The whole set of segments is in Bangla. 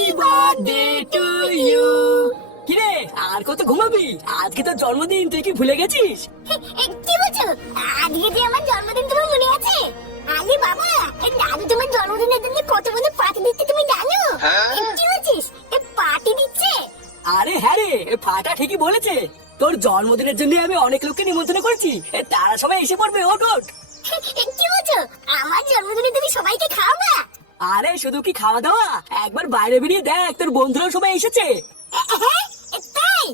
Happy birthday to you. কিরে আর কত ঘুমাবি? আজকে তো জন্মদিন, তুই কি ভুলে গেছিস? কি বলছো? আজকে যে আমার জন্মদিন তোমার মনে আছে? আরে বাবা, এই দাদু তোমার জন্মদিনের জন্য কত বড় পার্টি দিচ্ছে তুমি জানো? কি বলছিস? এই পার্টি দিচ্ছে? আরে হ্যাঁ রে, ফাটা ঠিকই বলেছে। তোর জন্মদিনের জন্য আমি অনেক লোককে নিমন্ত্রণ করেছি, তারা সবাই এসে পড়বে। ওঠ ওঠ। কি বলছো? আমার জন্মদিনে তুমি সবাইকে খাওয়াবা? আরে শুধু কি খাওয়া দাওয়া, একবার বাইরে বেরিয়ে দেখ, তোর বন্ধুরাও সবাই এসেছে। হ্যাঁ, তাই?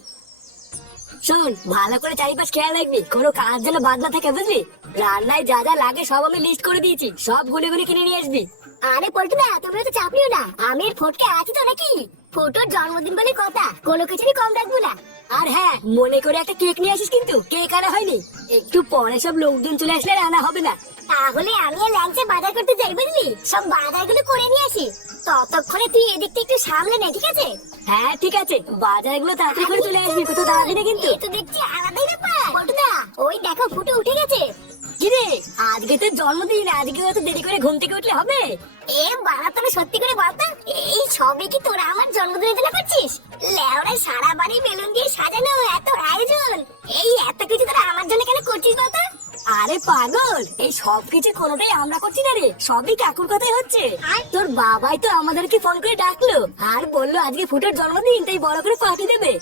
শোন, ভালো করে চারিপাশ খেয়াল রাখবি, কোনো কাজ যেন বাদ না থাকে, বুঝলি? রান্নায় যা যা লাগে সব আমি লিস্ট করে দিয়েছি, সব গুনে গুনে কিনে নিয়ে আসবি। আরে পল্টুদা, তুমি তো চাপ নিও না, আমি এর ফটকে আছি তো নাকি? ফটোর জন্মদিন বলে কথা, কোনো কিছুরই কম রাখবো না। আর হ্যাঁ, মনে করে একটা কেক নিয়ে আসিস, কিন্তু কেক আনা হয়নি। একটু পরে সব লোকজন চলে আসলে আর আনা হবে না। তাহলে আমি আর ল্যাংচে বাজার করতে যাই, বুঝলি? সব বাজারগুলো করে নিয়ে আসি। ততক্ষণে তুই এদিকটা একটু সামলে নে, ঠিক আছে? হ্যাঁ ঠিক আছে, বাজারগুলো তাড়াতাড়ি করে চলে আসবি, কোথাও দাঁড়াবি না কিন্তু। এই তো দেখছি আলাদাই ব্যাপার। পল্টুদা, ওই দেখো ফুটে উঠে গেছে। কিরে, আজকে তোর জন্মদিন, আজকে অত দেরি করে ঘুম থেকে উঠলে হবে? এ বাড়া, তোরা সত্যি করে বলতো, এই সবই কি তোরা আমার জন্মদিনের জন্য করছিস? লেওড়ায় সারা বাড়ি বেলুন দিয়ে সাজানো, এত আয়োজন, এই এত কিছু তোরা আমার জন্য কেন করছিস বলতো? আরে পাগল, এই সব কিছু কোনোটাই আমরা করছি না রে, সবই কাকুর কথাই হচ্ছে। তোর বাবাই তো আমাদেরকে ফোন করে ডাকলো আর বললো আজকে ফুটোর জন্মদিন, তাই বড় করে পার্টি দেবে।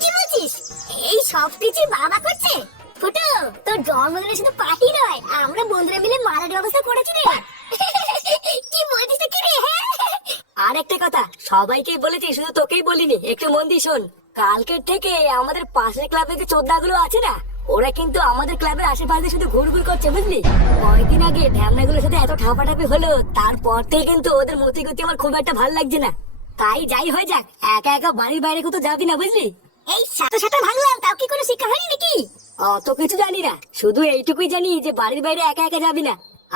কি বলছিস? এই সব কিছু বাবা করছে? ফুটো, তোর জন্মদিনে শুধু পার্টি নয়, আমরা বন্ধুরা মিলে মারার ব্যবস্থা করেছি রে। কি বলছিস কি রে? আর একটা কথা, সবাইকেই বলেছি, শুধু তোকেই বলিনি, একটু মন দিয়ে শোন। কালকের থেকে আমাদের পাশের ক্লাবে যে চোদ্দাগুলো আছে না, ওরা কিন্তু আমাদের ক্লাবের আশেপাশে শুধু ঘুরঘুর করছে, বুঝলি? কয়েকদিন আগে ঢ্যামনাগুলোর সাথে এত ঠাপাঠাপি হলো, তারপর থেকে কিন্তু ওদের মতি গতি আমার খুব একটা ভালো লাগছে না। তাই যাই হয়ে যাক, একা একা বাড়ির বাইরে কোথাও যাবি না, বুঝলি? এই সাথে সাথে ভাঙলাম, তাও কি কোনো শিক্ষা হয়নি নাকি? অত কিছু জানি না, শুধু এইটুকুই জানি যে বাড়ির বাইরে একা একা যাবি না।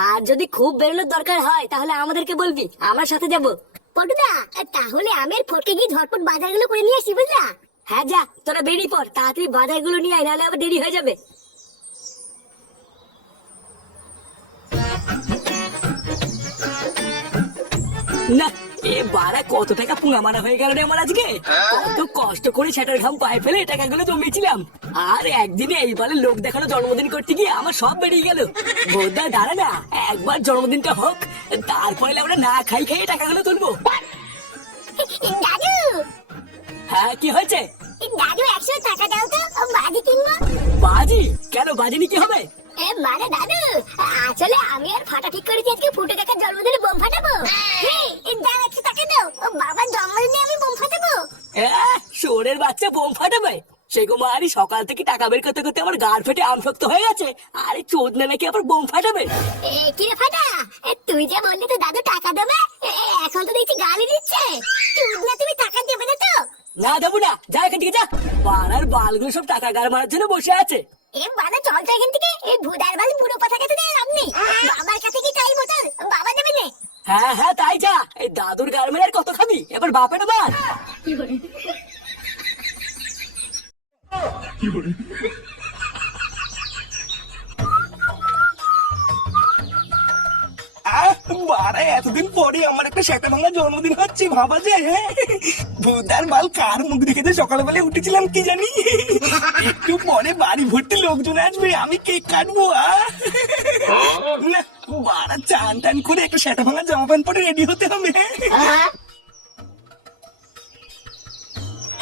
আর যদি খুব বেরোনোর দরকার হয় তাহলে আমাদেরকে বলবি, আমার সাথে যাবো। পটুদা, তাহলে আমি আর ফটকে গিয়ে ঝটপট বাজারগুলো করে নিয়ে আসি, বুঝলা? হ্যাঁ যা, তোরা বেরিয়ে পড়, তাড়াতাড়ি বাজারগুলো নিয়ে আয়, নাহলে আবার দেরি হয়ে যাবে। না, এ বাড়া কত টাকা পুঙ্গা মারা হয়ে গেল রে আমার আজকে। কত কষ্ট করে সেটার ঘাম পায়ে ফেলে টাকাগুলো জমিয়েছিলাম, আর একদিনে এইবারে লোক দেখানো জন্মদিন করতে গিয়ে আমার সব বেরিয়ে গেল। বোধা দাঁড়া না, একবার জন্মদিনটা হোক, তারপরে আমরা না খাই খাইয়ে টাকাগুলো তুলবো। দাদু, হ্যাঁ কি হয়েছে? দাদু 100 টাকা দাও তো, বাজি কিনবো। বাজি? কেন বাজি নিয়ে কি হবে? মানে দাদু, আসলে আমি আর ফাটা ঠিক করেছি আজকে ফুটে কাকার জন্মদিনে বোম ফাটাবো। দাদু 100 টাকা দাও, বাবার জন্মদিনে আমি বোম ফাটাবো। শোরের বাচ্চা বোম ফাটাবে? সে কুমারী সকাল থেকে টাকা বের করতে করতে আমার গাড় ফেটে আমশক্ত হয়ে গেছে, আরে চোদনা নাকি আবার বোম ফাটাবে? কি রে ফাটা, তুই যে বললি তো দাদু টাকা দেবে, এখন তো দেখছি গালি দিচ্ছে। চুদনা, তুমি টাকা দেবে না তো? না দেবো না, যা এখান থেকে যা। পাড়ার বালগুলো সব টাকা গাড় মারার জন্য বসে আছে। বাবা চল তো এখান থেকে, এই ভুদার বাল পুরো কথা কাছে দিয়ে লাভ নেই। বাবার কাছে কি চাই বোতল, বাবা দেবে না? হ্যাঁ হ্যাঁ তাই যা, এই দাদুর গাড় মেরে আর কত খাবি, এবার বাপের বাদ। বাড়া, এতদিন পরে আমার একটা সেটা ভাঙা জন্মদিন হচ্ছে, ভাবা যায়? হ্যাঁ, ভূতার বাল কার মুখ দেখে যে সকালবেলা উঠেছিলাম কি জানি। একটু পরে বাড়ি ভর্তি লোকজন আসবে, আমি কেক কাটবো। না বাড়া, চান টান করে একটা সেটা ভাঙা জামা প্যান্ট পরে রেডি হতে হবে।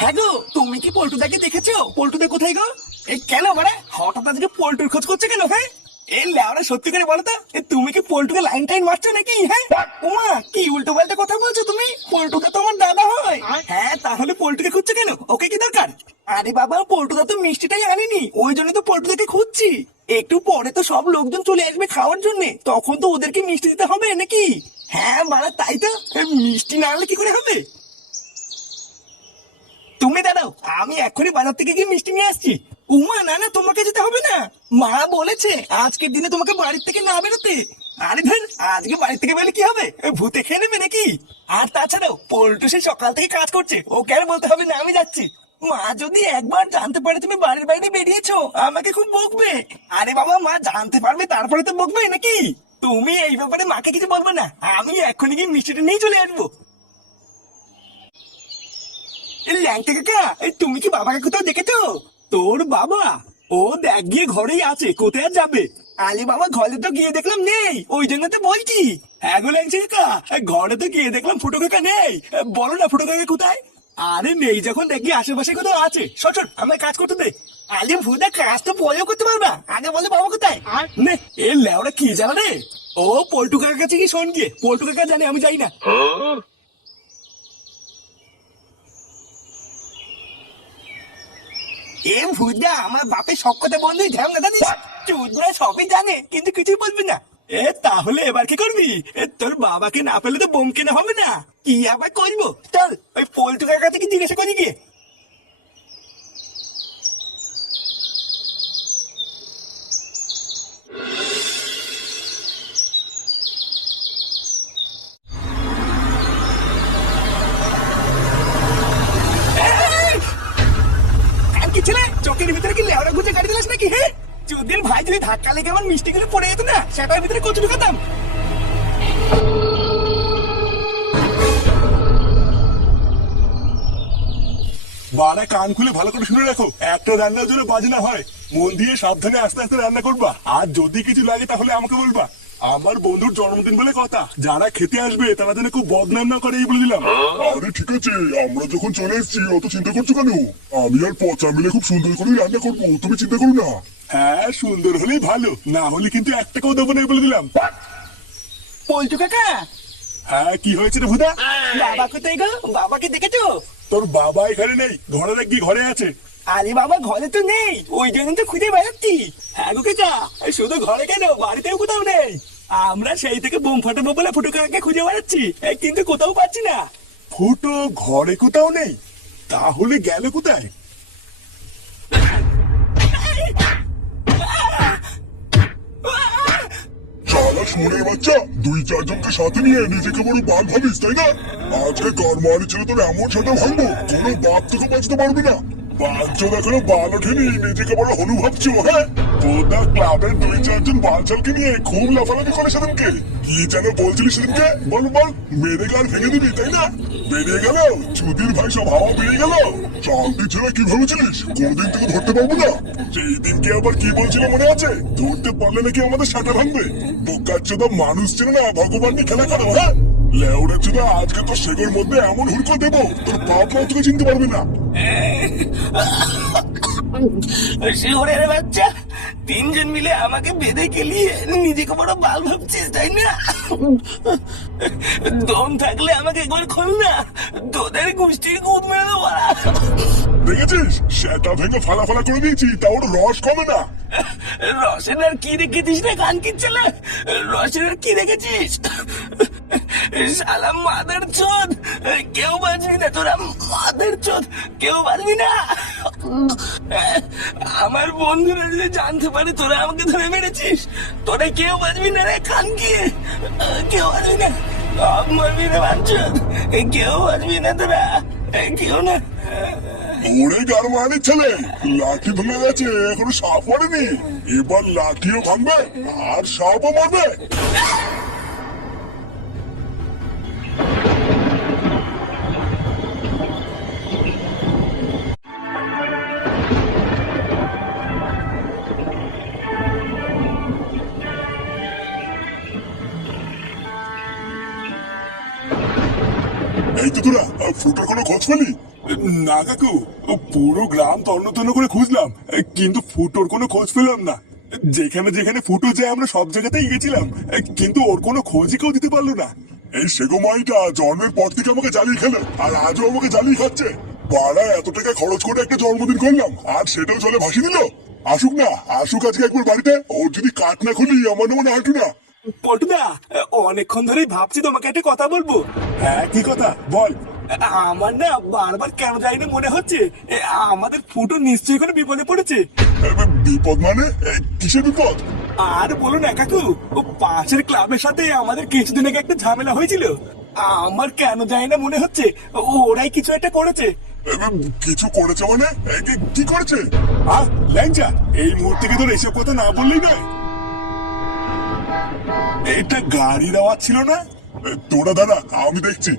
হ্যাঁ গো, তুমি কি পল্টুদাকে দেখেছো? পল্টুদা কোথায় গো? কেন বাড়া হঠাৎ আজকে পল্টুর খোঁজ করছে কেন? হ্যাঁ, এই লেওরা সত্যি করে বলো তো, তুমি কি পল্টুকে লাইন টাইন মারছো নাকি? হ্যাঁ ওমা, কি উল্টো পাল্টা কথা বলছো তুমি? পল্টুকে তো আমার দাদা হয়। হ্যাঁ, তাহলে পল্টুকে খুঁজছো কেন? ওকে কি দরকার? আরে বাবা, পল্টুদা তো মিষ্টিটাই আনেনি, ওই জন্য তো পল্টুদাকে খুঁজছি। একটু পরে তো সব লোকজন চলে আসবে খাওয়ার জন্য, তখন তো ওদেরকে মিষ্টি দিতে হবে নাকি? হ্যাঁ বাড়া, তাই তো। মিষ্টি না আনলে কি করে হবে? তুমি দাঁড়াও, আমি এখনই বাজার থেকে গিয়ে মিষ্টি নিয়ে আসছি। উমা, না না, তোমাকে যেতে হবে না, মা বলেছে আজকের দিনে তোমাকে বাড়ির থেকে না বেরোতে। আরে ধর, আজকে বাড়ি থেকে বেরোলে কি হবে, ভূতে খেয়ে নেবে নাকি? আর তাছাড়াও পল্টু সে সকাল থেকে কাজ করছে, ওকে আর বলতে হবে না আমি যাচ্ছি। মা যদি একবার জানতে পারে তুমি বাড়ির বাইরে বেরিয়েছো, আমাকে খুব বকবে। আরে বাবা, মা জানতে পারবে তারপরে তো বকবে নাকি? তুমি এই ব্যাপারে মাকে কিছু বলবে না, আমি এখনই গিয়ে মিষ্টিটা নিয়ে চলে আসবো। ল্যাংটা কাকা, তুমি কি বাবাকে কোথাও দেখেছো? তোর বাবা ও দেখ গিয়ে ঘরেই আছে, কোথায় আর যাবে? আলি বাবা ঘরে তো গিয়ে দেখলাম নেই, ওই জন্য তো বলছি। হ্যাঁ গো ল্যাংচা কাকা, ঘরে তো গিয়ে দেখলাম ফুটো কাকা নেই। বলো না ফুটো কাকা কোথায়? আরে নেই যখন দেখি আশেপাশে কোথাও আছে। সর আমার কাজ করতে দে। আরে ভুদা, কাজ তো পরেও করতে পারবা, আগে বলে বাবা কোথায়? নে এ লেওরা কি জানা রে? ও পল্টু কাকার কাছে কি শোন গিয়ে, পল্টু কাকা জানে আমি যাই না। এ ভুদা, আমার বাপের সব কথা বন্ধুই ধ্যান না জানিস? চুদরা সবই জানে কিন্তু কিছুই বলবি না। এ তাহলে এবার কি করবি? তোর বাবাকে না পেলে তো বোম কেনা হবে না। কি আবার করবো? চল ওই পল্টু কাকার কাছে কি জিজ্ঞাসা করি গিয়ে। কি ছেলে, চোখের ভিতরে কি লেওড়া গুজে গাড়ি দিলাস নাকি? হ্যাঁ, চুদিন ভাই যদি ধাক্কা লেগে আমার মিষ্টি গুলো পড়ে যেত না, সেটার ভিতরে কচু ঢুকাতাম। বাড়া কান খুলে ভালো করে শুনে রাখো, একটা রান্নার জন্য বাজে না হয়। মন দিয়ে সাবধানে আস্তে আস্তে রান্না করবা, আর যদি কিছু লাগে তাহলে আমাকে বলবা। আমার বন্ধুর জন্মদিন বলে কথা, যারা খেতে আসবে তারা যেন খুব বদনাম না করে এই বলে দিলাম। আরে ঠিক আছে, আমরা যখন চলে এসেছি অত চিন্তা করছো কেন? আমি আর পচা মিলে খুব সুন্দর করে রান্না করবো, তুমি চিন্তা করো না। হ্যাঁ সুন্দর হলেই ভালো, না হলে কিন্তু এক টাকাও দেবো না এই বলে দিলাম। পল্টু কাকা, হ্যাঁ কি হয়েছে রে ভুদা? বাবা কোথায় গো? বাবাকে দেখেছো? তোর বাবা এখানে নেই, ঘরে দেখবি ঘরে আছে। আরে বাবা ঘরে তো নেই, ওই জন্য তো খুঁজে বেড়াচ্ছি। হ্যাঁ গো কাকা, শুধু ঘরে কেন, বাড়িতেও কোথাও নেই। আমরা সেই থেকে বোম ফাটাবো বলে ফুটো কাকাকে খুঁজে বেড়াচ্ছি, কিন্তু কোথাও পাচ্ছি না। ফুটো ঘরে কোথাও নেই, তাহলে গেল কোথায়? শালা শুনে বাচ্চা, 2-4 জনকে সাথে নিয়ে নিজেকে বড় বাঘ ভাবিস তাই না? আজকে কার মারি ছিল তোর এমন সাথে ভাঙবো, কোনো বাপ তোকে বাঁচতে পারবি না। বাচ্চা এখনো বাল ওঠেনি, নিজেকে বড় হনু ভাবছো? হ্যাঁ, বোধা ক্লাবের 2-4 জন বালছালকে নিয়ে খুব লাফালাফি করে সেদিনকে। কি যেন বলছিলি সেদিনকে? বল বল, মেরে গাল ভেঙে দিবি তাই না? বেরিয়ে গেল চুদির ভাই, সব হাওয়া বেরিয়ে গেল। শান্তি ছেলে কি ভেবেছিলিস কোনদিন থেকে ধরতে পারবো না? সেই দিনকে আবার কি বলছিল মনে আছে? ধরতে পারলে নাকি আমাদের সাঁটা ভাঙবে। বোকাচ্চোদা মানুষ ছিল না, ভগবান নিয়ে খেলা করো। হ্যাঁ, লেউড়া চোদা, আজকে তো সেগুলোর মধ্যে এমন হুড়কো দেবো তোর বাপ মাও তোকে চিনতে পারবে না। শিওরের বাচ্চা, 3 জন মিলে আমাকে বেঁধে গেলিয়ে নিজেকে বড় বাল ভাবছিস তাই না? দম থাকলে আমাকে একবার খোল না, তোদের গোষ্ঠীর খুব মেরে দেবো। দেখেছিস, সেটা ভেঙে ফালা ফালা করে দিয়েছি, তা ওর রস কমে না। রসেন আর কি দেখেছিস রে কান কিচ্ছেলে? রসেন আর কি দেখেছিস? শালা মাদার চোদ, কেউ বাঁচবি না তোরা, মাদার চোদ, কেউ বাঁচবি না। আমার বন্ধুরা যদি জানতে পারে তোরা আমাকে ধরে মেরেছিস, তোরা কেউ বাঁচবি না রে খানকি, কেউ বাঁচবি না। মারবি না বাঞ্চোদ, কেউ বাঁচবি না তোরা, কেউ না। ওরে গারমানি ছেলে, লাঠি ভেঙে গেছে, এখনো সাপ পড়েনি। এবার লাঠিও ভাঙবে আর সাপও মারবে। এই তো তোরা ফুটার কোনো খোঁজ পেলি? না কাকু, পুরো গ্রাম তন্ন তন্ন করে খুঁজলাম, কিন্তু ফুটোর কোনো খোঁজ পেলাম না। যেখানে যেখানে ফুটো যায় আমরা সব জায়গাতেই গেছিলাম, কিন্তু ওর কোনো খোঁজই কেউ দিতে পারলো না। এই সেগো মাইটা জন্মের পর থেকে আমাকে জ্বালিয়ে খেলো, আর আজও আমাকে জ্বালিয়ে খাচ্ছে। বাড়া এত টাকা খরচ করে একটা জন্মদিন করলাম, আর সেটাও জলে ভাসিয়ে দিল। আসুক না, আসুক আজকে একবার বাড়িতে, ওর যদি কাঠ না খুলি আমার মনে হাঁটু না। পটুদা, অনেকক্ষণ ধরেই ভাবছি তোমাকে একটা কথা বলবো। হ্যাঁ কি কথা বল। আমার না বারবার কেন জানি না মনে হচ্ছে আমাদের ফুটো নিশ্চয়ই কোনো বিপদে পড়েছে। বিপদ মানে? কিসের বিপদ? আর বলো না কাকু, ও পাশের ক্লাবের সাথে আমাদের কিছুদিন আগে একটা ঝামেলা হয়েছিল। আমার কেন জানি না মনে হচ্ছে ওরাই কিছু একটা করেছে। কিছু করেছে মানে? কি করেছে? ল্যাংচা, এই মুহূর্তে কি তোর এইসব কথা না বললেই নয়। এটা গাড়ির আওয়াজ ছিল না? তোরা দাঁড়া, আমি দেখছি।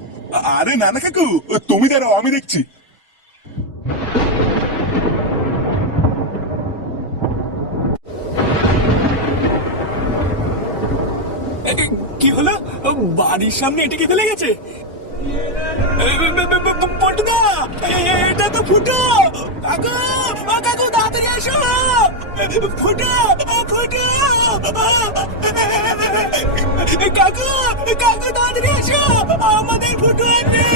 আরে না না কাকু, তুমি দাঁড়াও, আমি দেখছি। বাড়ির সামনে এটাকে ফেলে গেছে। পল্টুদা, এটা তো ফুটো। কাকু, ও কাকু তাড়াতাড়ি আসো। ফুটো, ফুটো। কাকু, কাকু তাড়াতাড়ি আসো, আমাদের ফুটো আছে।